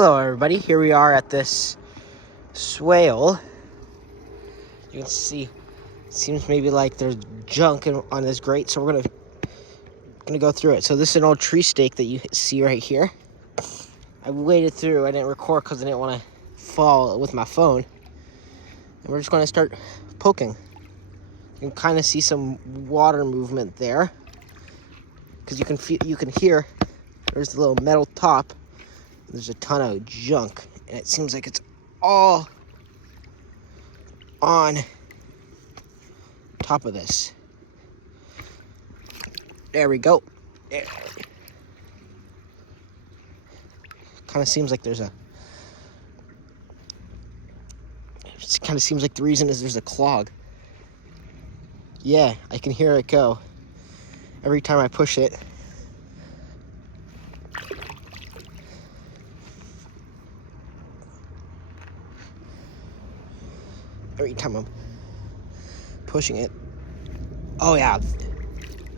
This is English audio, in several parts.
Hello everybody, here we are at this swale. You can see, it seems maybe like there's junk on this grate, so we're gonna go through it. So this is an old tree stake that you see right here. I waded through, I didn't record because I didn't want to fall with my phone. And we're just gonna start poking. You can kind of see some water movement there, because you can hear there's the little metal top. There's a ton of junk, and it seems like it's all on top of this. There we go. There. Kind of seems like there's a... It kind of seems like the reason is there's a clog. Yeah, I can hear it go every time I push it. Every time I'm pushing it. Oh yeah,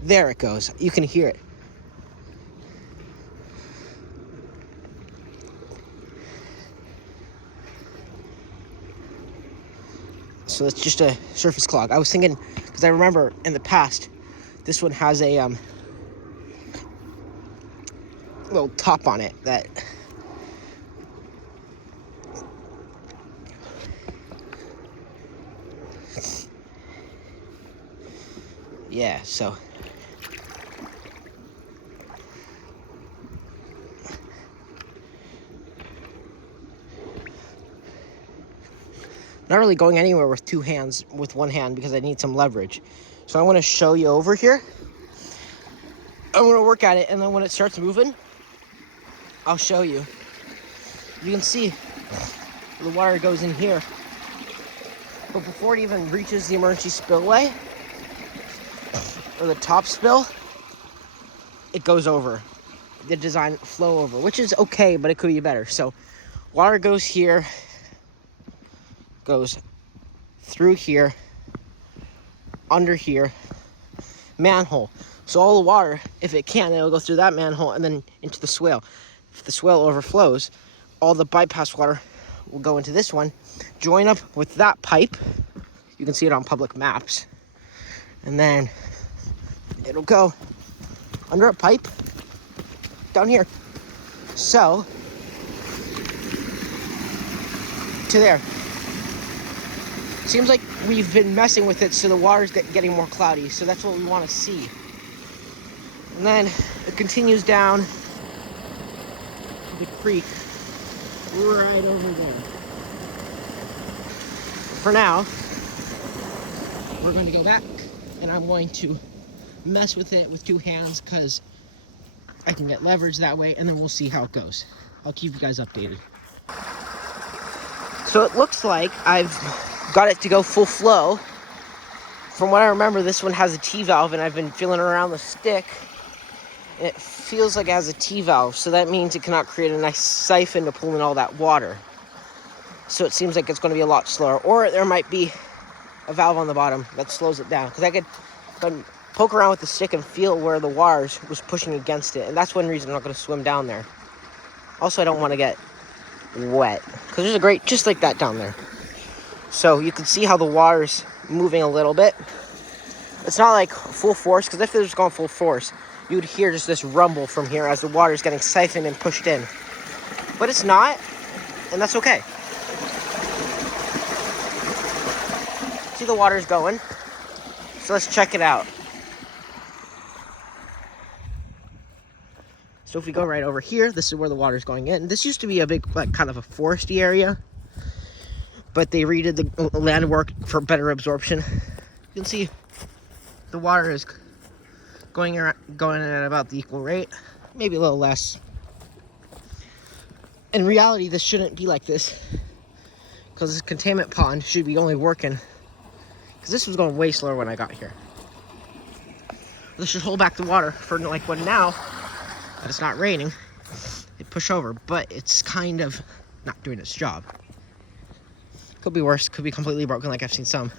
there it goes. You can hear it. So it's just a surface clog. I was thinking, because I remember in the past, this one has a little top on it that yeah, so not really going anywhere with two hands, with one hand, because I need some leverage. So I'm going to show you over here. I'm going to work at it, and then when it starts moving, I'll show you. You can see the water goes in here, but before it even reaches the emergency spillway or the top spill, it goes over the design flow over, which is okay, but it could be better. So water goes here, goes through here, under here, manhole. So all the water, if it can, it'll go through that manhole and then into the swale. If the swale overflows, all the bypass water will go into this one, join up with that pipe. You can see it on public maps. And then it'll go under a pipe down here. So, to there. Seems like we've been messing with it, so the water's getting more cloudy. So that's what we want to see. And then it continues down the creek right over there. For now, we're going to go back, and I'm going to mess with it with two hands because I can get leverage that way, and then we'll see how it goes. I'll keep you guys updated. So it looks like I've got it to go full flow. From what I remember, this one has a T-valve, and I've been feeling around the stick, and it feels like it has a T-valve, so that means it cannot create a nice siphon to pull in all that water. So it seems like it's going to be a lot slower, or there might be a valve on the bottom that slows it down, because I could poke around with the stick and feel where the water was pushing against it, and that's one reason I'm not going to swim down there. Also, I don't want to get wet, because there's a grate just like that down there. So you can see how the water's moving a little bit. It's not like full force, because if it was going full force, you would hear just this rumble from here as the water's getting siphoned and pushed in. But it's not, and that's okay. See, the water's going. So let's check it out. So if we go right over here, this is where the water's going in. This used to be a big, like, kind of a foresty area, but they redid the land work for better absorption. You can see the water is going at about the equal rate, maybe a little less. In reality, this shouldn't be like this, because this containment pond should be only working, because this was going way slower when I got here. This should hold back the water for like when now that it's not raining, it push over, but it's kind of not doing its job. Could be worse, could be completely broken like I've seen some.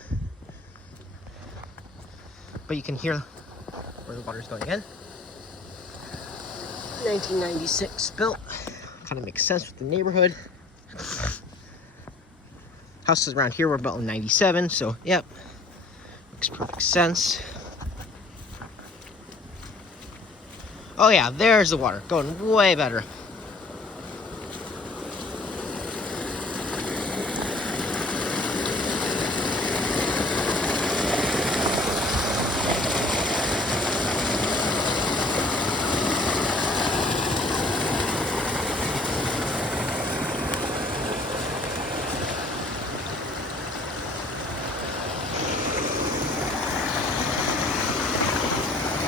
But you can hear where the water's going in. 1996 built. kind of makes sense with the neighborhood. Houses around here were built in 97, so yep, makes perfect sense. Oh yeah, there's the water, going way better.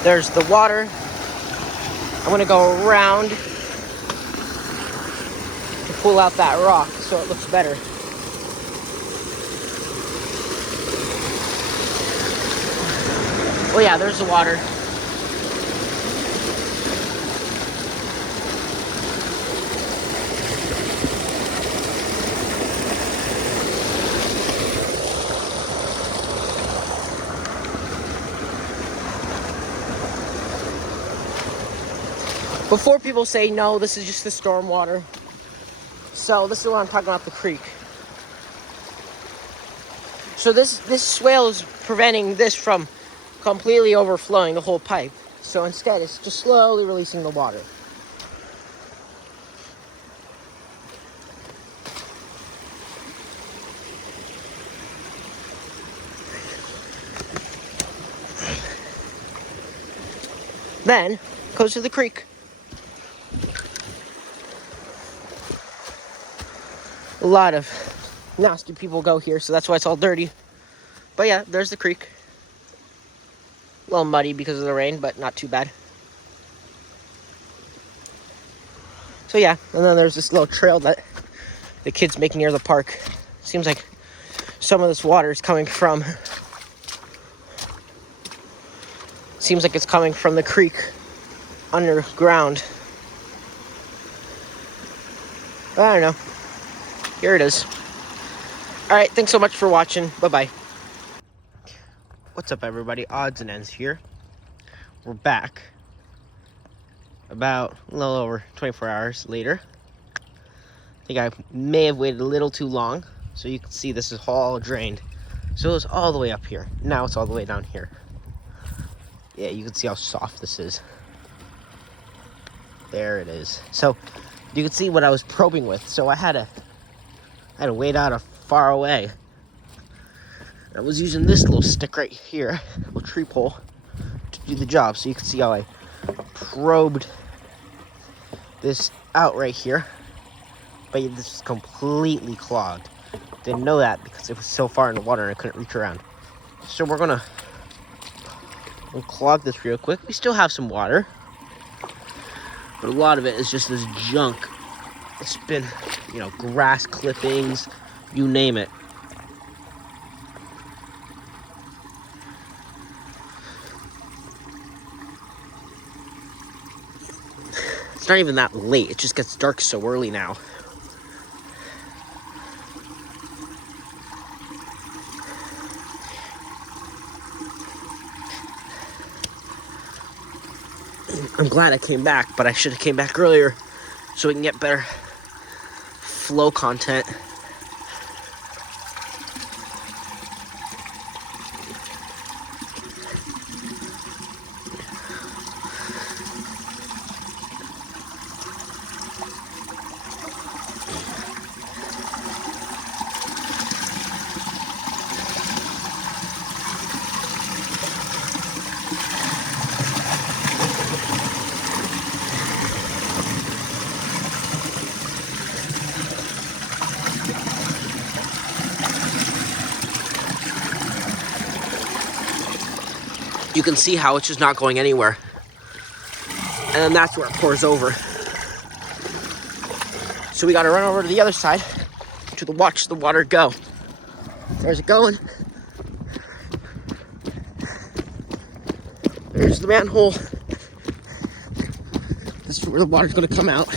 There's the water. I'm gonna go around to pull out that rock so it looks better. Oh yeah, there's the water. Before people say, no, this is just the storm water. So this is what I'm talking about, the creek. So this swale is preventing this from completely overflowing the whole pipe. So instead, it's just slowly releasing the water. Then goes to the creek. A lot of nasty people go here, so that's why it's all dirty. But yeah, there's the creek. A little muddy because of the rain, but not too bad. So yeah, and then there's this little trail that the kids make near the park. Seems like some of this water is coming from... Seems like it's coming from the creek underground. But I don't know. Here it is. Alright, thanks so much for watching. Bye-bye. What's up, everybody? Odds and Ends here. We're back. About a little over 24 hours later. I think I may have waited a little too long. So you can see this is all drained. So it was all the way up here. Now it's all the way down here. Yeah, you can see how soft this is. There it is. So you can see what I was probing with. So I had to wait out far away. I was using this little stick right here, little tree pole, to do the job. So you can see how I probed this out right here. But this is completely clogged. Didn't know that because it was so far in the water and I couldn't reach around. So we're gonna unclog this real quick. We still have some water, but a lot of it is just this junk. It's been, grass clippings, you name it. It's not even that late. It just gets dark so early now. I'm glad I came back, but I should have came back earlier so we can get better flow content. You can see how it's just not going anywhere. And then that's where it pours over. So we gotta run over to the other side to watch the water go. There's it going. There's the manhole. This is where the water's gonna come out.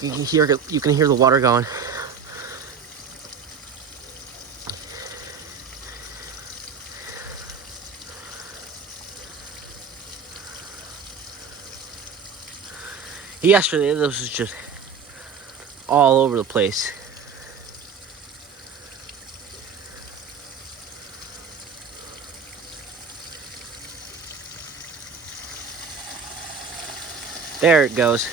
You You can hear the water going. Yesterday, this was just all over the place. There it goes.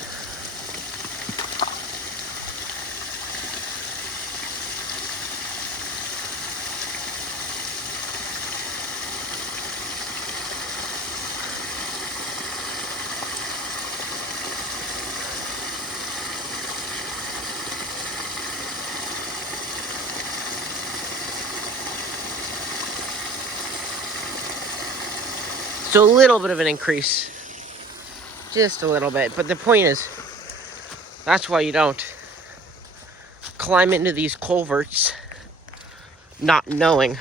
So a little bit of an increase. Just a little bit. But the point is, that's why you don't climb into these culverts not knowing,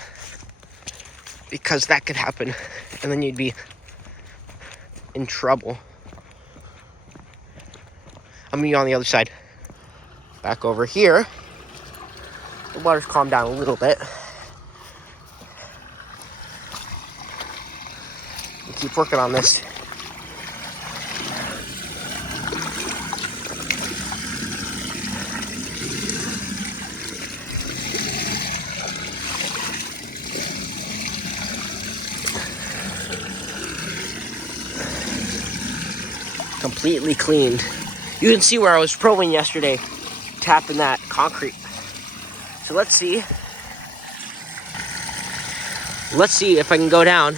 because that could happen and then you'd be in trouble. I'm gonna be on the other side. Back over here, the water's calmed down a little bit. We'll keep working on this. Completely cleaned. You can see where I was probing yesterday, tapping that concrete. So let's see if I can go down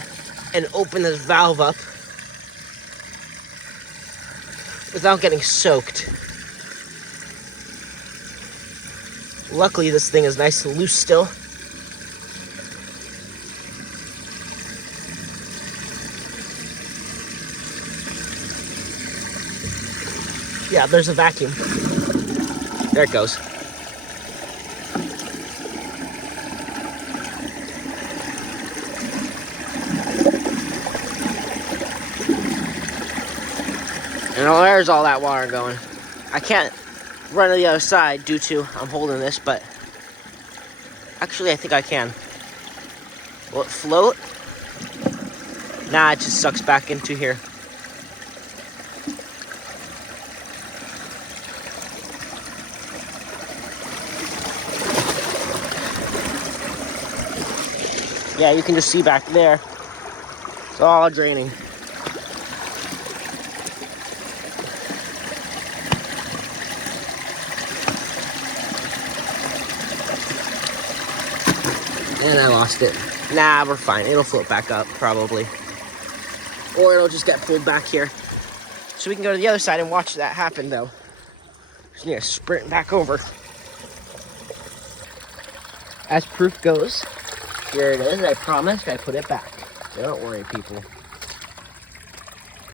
and open this valve up without getting soaked. Luckily, this thing is nice and loose still. Yeah, there's a vacuum. There it goes. And there's all that water going. I can't run to the other side due to I'm holding this, but actually I think I can. Will it float? Nah, it just sucks back into here. Yeah, you can just see back there. It's all draining. And I lost it. Nah, we're fine. It'll float back up, probably. Or it'll just get pulled back here. So we can go to the other side and watch that happen, though. Just need to sprint back over. As proof goes, here it is. I promised I put it back. So don't worry, people.